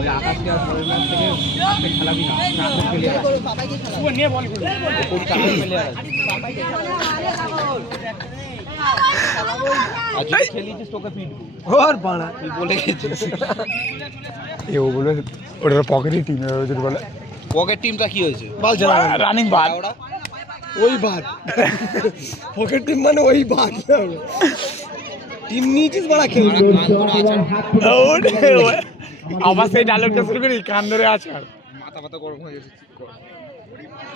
ওই আকাশকে আর পরের ম্যাচ থেকে খেলাবি না, নিয়ে বল প্লেয়ার খেলিয়েছিস তোকে পিটবো ওর বাড়া তুই বলে গেছিস। এ ও বলে ওটা পকেটই টিম যদি বলে পকেট টিমটা কি হয়েছে? বল চলা রানিং বার ওই বার পকেট টিম মানে ওই বার টিম নিয়েছিস বড়া খেল আবার সেই ডায়লগটা শুরু করি কান ধরে আছে আর মাথা মাথা গরম হয়ে গেছে।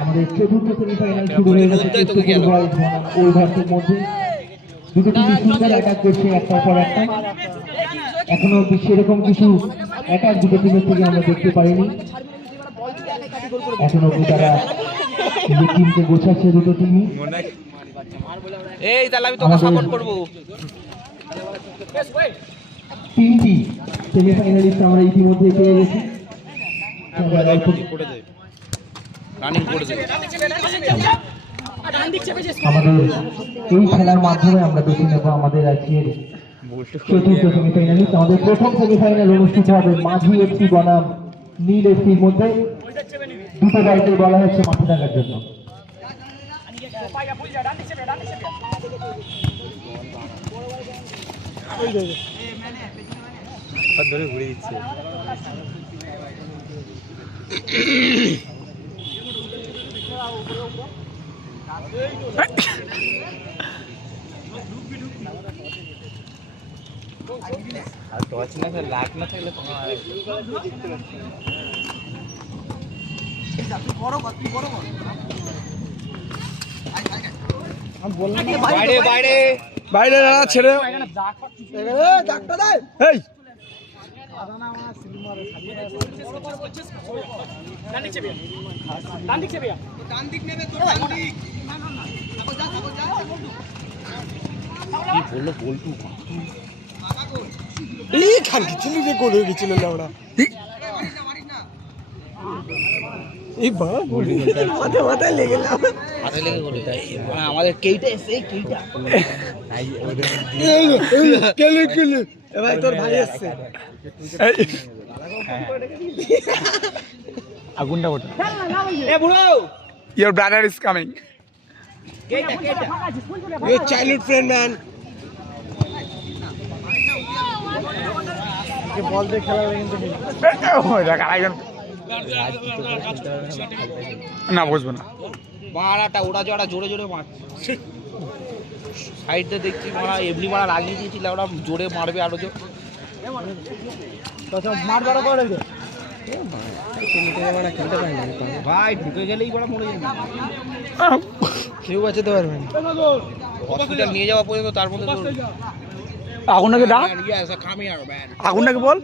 আমাদের চতুর্থ সেমিফাইনাল শুরু হয়ে গেছে। ওই ভার্সের মধ্যে দুটো টিম সুন্দর অ্যাটাক করছে একটার পর একটা। এখনো অব্দি সেরকম কিছু অ্যাটাক দুটো টিমের থেকে আমরা দেখতে পাইনি। এখনো অব্দি তারা নিজের টিমকে গোছাচ্ছে দুটো টিমই। এই তাহলে আমি তোকে সাপোর্ট করব। তিনটি সেমিফাইনালিস্ট আমরা ইতিমধ্যে পেয়ে গেছি। রানিং করে দে। আমাদের এই খেলার মাধ্যমে আমরা দেখে নেব আমাদের আজকের চতুর্থ সেমিফাইনালিস্ট। আমাদের প্রথম সেমিফাইনাল অনুষ্ঠিত হবে মাঝি এফসি বনাম নীল এফসির মধ্যে। দুটো দলকে বলা হচ্ছে মাঠে থাকার জন্য। ধরে ঘুরে দিচ্ছে আর টচ না থাকলে লাগ না থাকলে বাইরে বাইরে বাইরে ছেড়ে এই কি বললো বলটু এই খান কিছু নিয়ে গোল হয়ে গেছিল ওরা এই বা মাথা মাথায় লেগে গেল মাথায় লেগে গেল আমাদের কেইটা এসে কেইটা কেলে কেলে ভাই তোর ভাই আসছে আগুনটা ওটা এ বুড়ো your brother is coming কেইটা কেইটা your childhood friend man ये बॉल दे खेला কিন্তু ওই দেখ আইগন না বুঝবো না মারাটা ওরা জোড়া জোরে জোরে মারছে সাইডে দেখছি মারা এমনি মারা লাগিয়ে দিয়েছিল ওরা জোরে মারবে আরো জোর মার বড় করে দে ভাই ঢুকে গেলেই বড় মরে যাবে কেউ বাঁচাতে পারবে না হসপিটাল নিয়ে যাওয়া পর্যন্ত তার মধ্যে আগুনটাকে ডাক আগুনটাকে বল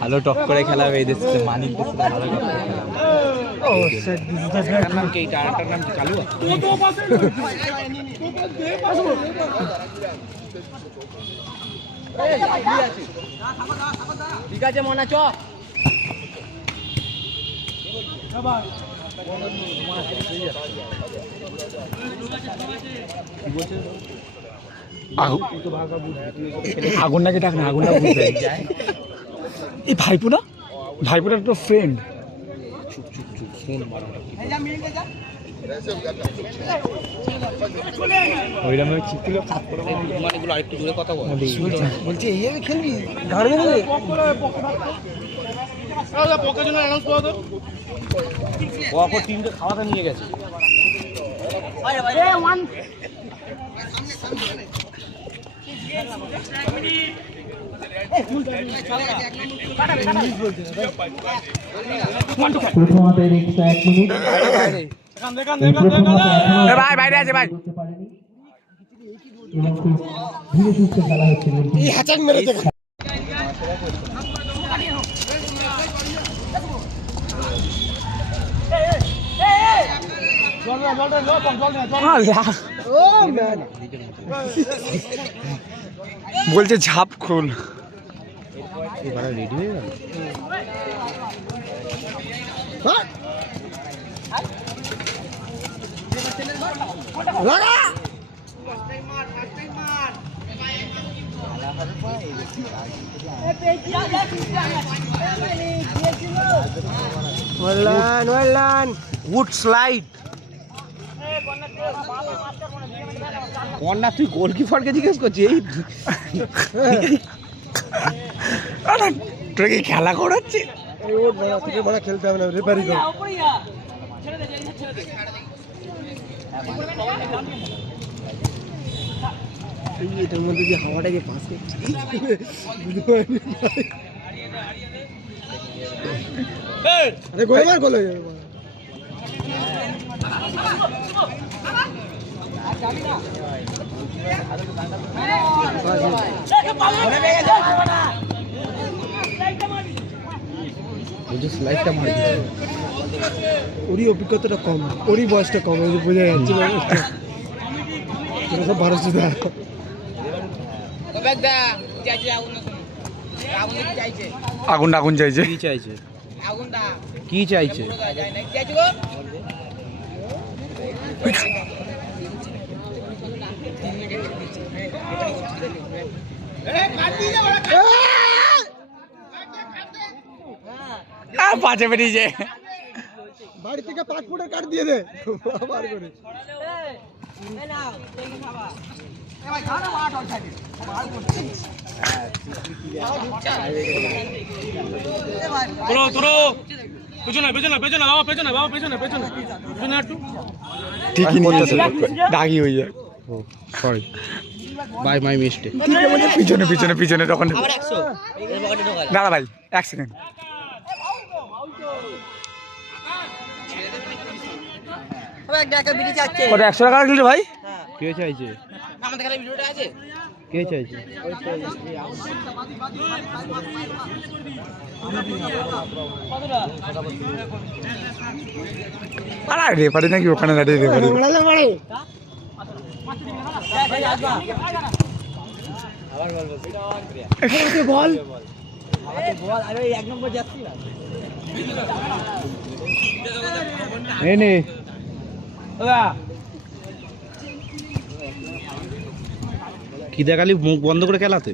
ভালো টক করে খেলা হবে এদের সাথে মানিক ভালো নাম কি আরেকটার নাম কি কালুয়া ঠিক আছে মনে চ আগুনটাকে ডাক না আগুনটা বুঝবে এই ভাইপুরা ভাইপুরার তো ফ্রেন্ড ওইরকম চিত্র এগুলো আরেকটু জোরে কথা বল বলছি এই খেলবি গাড়ি মেরে ওপর টিমকে খাওয়াতে নিয়ে গেছে প্রথমার্ধের এক্সট্রা 1 মিনিট ভাই বাইরে আছে ভাই এবং খুব ধীরে সুস্থে খেলা হচ্ছে এই হ্যাচাক মেরেছে বলছে ঝাপ খোল রেডি হয়ে গেল লাগা গুড স্লাইড কর্নার, তুই গোলকিপারকে জিজ্ঞেস করছিস? তোর কি খেলা করাচ্ছে? খেলতে হবে না, রেফারি কর। এটার মধ্যে যে হাওয়াটাকে পাশে গোলমার গোল হয়ে যাবে। স্লাইডটা মারি, ওরই অভিজ্ঞতাটা কম, ওরই বয়সটা কম, ওই যে বোঝা যাচ্ছে সব 1200 টাকা। আগুন আগুন চাইছে। কি চাইছে? কি চাইছে? পাঁচে বেরিয়েছে। বাড়ি থেকে 5 ফুটের কাঠ দিয়ে দে আবার করে। ঠিকই নিয়েছে, রাগি হয়ে যায়। Sorry, by my mistake. পিছনে পিছনে পিছনে তখন দাঁড়া ভাই 1 সেকেন্ড। কত 100 টাকা কিলো ভাই? কে চাইছে? কে চাইছে? আরে রেফারি নাকি ওখানে দাঁড়িয়ে রেফারি। বল নে কি দেখালি মুখ বন্ধ করে খেলাতে?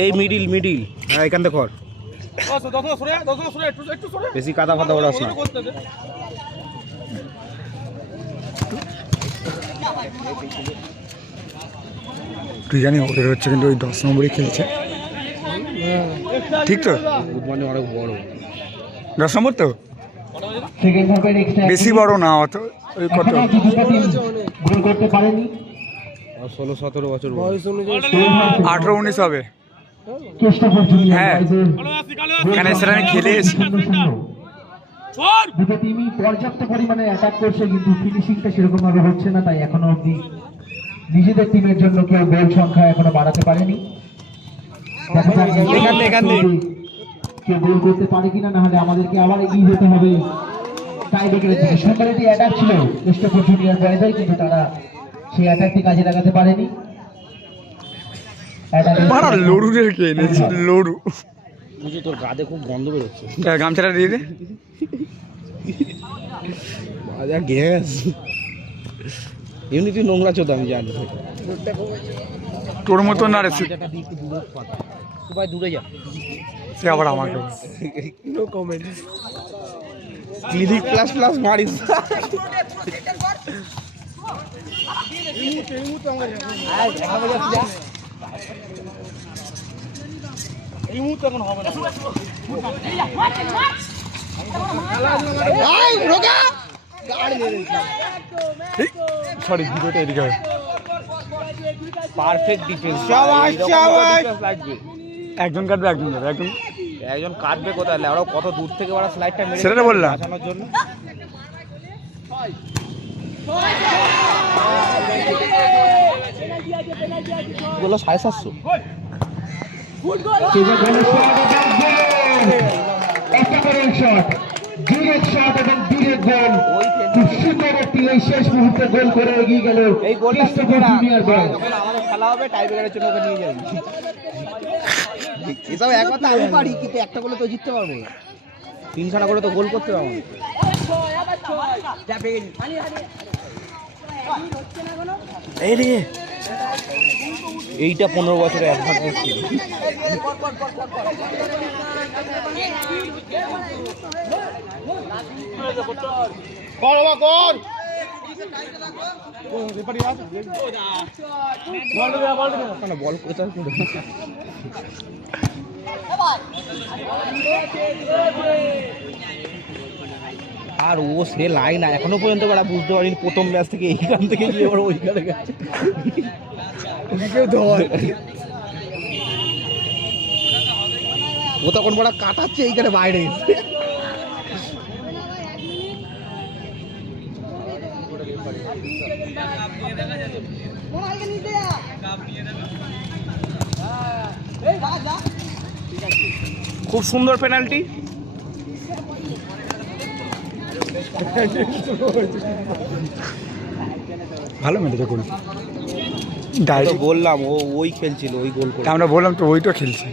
এই মিডিল মিডিল, হ্যাঁ এখান থেকে কর, বেশি কাদা ফাদা ওড়াস না। তুই জানি ওদের হচ্ছে কিন্তু ওই 10 নম্বরই খেলছে, ঠিক তো? মানে অনেক বড় 10 নম্বর তো সেকেন্ড হাফের এক্সট্রা বেশি বড় না অত, ওই কত গোল করতে পারেনি। 16-17 বছর বয়স। বয়স অনুযায়ী 18-19 হবে। কেষ্টপুর জুনিয়র হ্যাঁ। বয়েজের এখানে এসে আমি খেলে এসেছি। দুটো টিমই পর্যাপ্ত পরিমাণে অ্যাটাক করছে, কিন্তু ফিনিশিংটা সেরকম ভাবে হচ্ছে না, তাই এখনো অবধি নিজেদের টিমের জন্য কেউ গোল সংখ্যা এখনো বাড়াতে পারেনি। দেখা যাক কেউ গোল করতে পারে কিনা, না হলে আমাদেরকে আবার এগিয়ে যেতে হবে টাই ব্রেকারের দিকে। সকালে যে অ্যাটাক ছিল কেষ্টপুর জুনিয়র বয়েজের, কিন্তু তারা সেই অ্যাটাকটি কাজে লাগাতে পারেনি। বাড়া লড়ু রে কে এনেছে, লড়ু। বুঝি তোর গাদে খুব গন্ধ বেরোচ্ছে। গামছাটা দিয়ে দে। বাজা গ্যাস, এমনিতেই নোংরা চোদ আমি জানি। তোর মতো না রে, সবাই দূরে যা। সে আবার আমাকে no comment. Clinic plus plus মারিস। এই মুহূর্তে এখন হবে না। সরি ভিডিওটা এদিকে হয়। পারফেক্ট ডিফেন্স, শাবাশ শাবাশ লাগবে। একজন কাটবে একজন কাটবে একজন, একজন কাটবে কোথায়? ওরা কত দূর থেকে ওরা স্লাইডটা মেরে সেটা বললাম বাঁচানোর জন্য। গুলো 750। একটা করে শট ডিরেক্ট শট এবং ডিরেক্ট গোল। খুব সুন্দর একটি এই শেষ মুহূর্তে গোল করে এগিয়ে গেল এই গোলটা কৃষ্ণপুর জুনিয়র দল। যখন আমাদের খেলা হবে টাইব্রেকারের জন্য ওকে নিয়ে যাই। এসব এক কথা আমি পারি, কিন্তু একটা গোলে তো জিততে পারবো না। 3 করে তো গোল করতে পারবো না। এইটা 15 বছরের অ্যাডভান্টেজ ছিল। বল কোথায় করে আর ও সে লাইন এখনো পর্যন্ত ওরা বুঝতে পারিনি প্রথম ম্যাচ থেকে এইখান থেকে গিয়ে ওরা ওইখানে গেছে। ও তখন বড় কাটাচ্ছে এইখানে বাইরে এসে। খুব সুন্দর পেনাল্টি। ভালো মেরেছে গোল। তো ডাইরেক্ট বললাম ও ওই খেলছিল, ওই গোল করে। আমরা বললাম তো ওইটা খেলছে।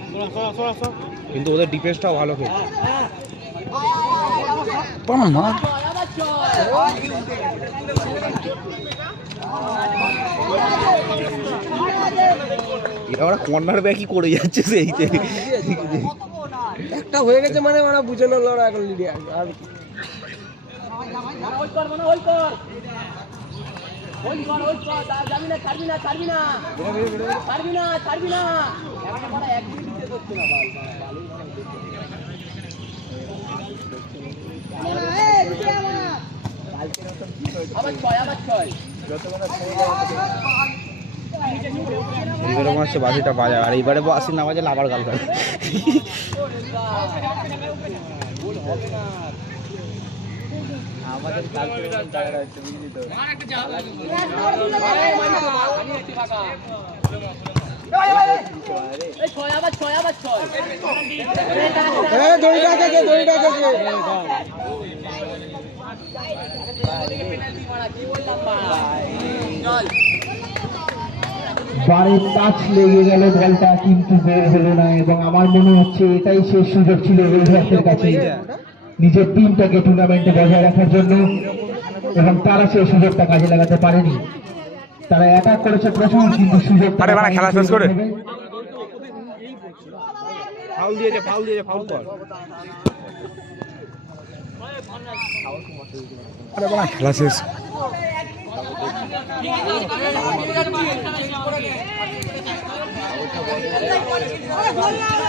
কিন্তু ওদের ডিফেন্সটাও ভালো খেলছে। আমার মা এটা ওরা কর্নার ব্যাকই করে যাচ্ছে সেইতে। একটা হয়ে গেছে মানে ওরা বুঝে নিল ওরা এখন লিডে আর এইবারে মনে হচ্ছে বাসিটা বাজার, আর এইবারে বাসি না বাজালে আবার গাল খাবে। দড়িটা গেছে বারে টাচ লেগে গেল বলটা, কিন্তু বের হলো না। এবং আমার মনে হচ্ছে এটাই শেষ সুযোগ ছিল রোহিতের কাছে নিজের টিমটাকে টুর্নামেন্টে বজায় রাখার জন্য, এবং তারা সেই সুযোগটা কাজে লাগাতে পারেনি। তারা অ্যাটাক করেছে প্রচুর, কিন্তু সুযোগ আরে বাড়া, খেলা শেষ করে। ফাউল দিয়েছে, ফাউল কর। আরে বাবা খেলা শেষ। Hey,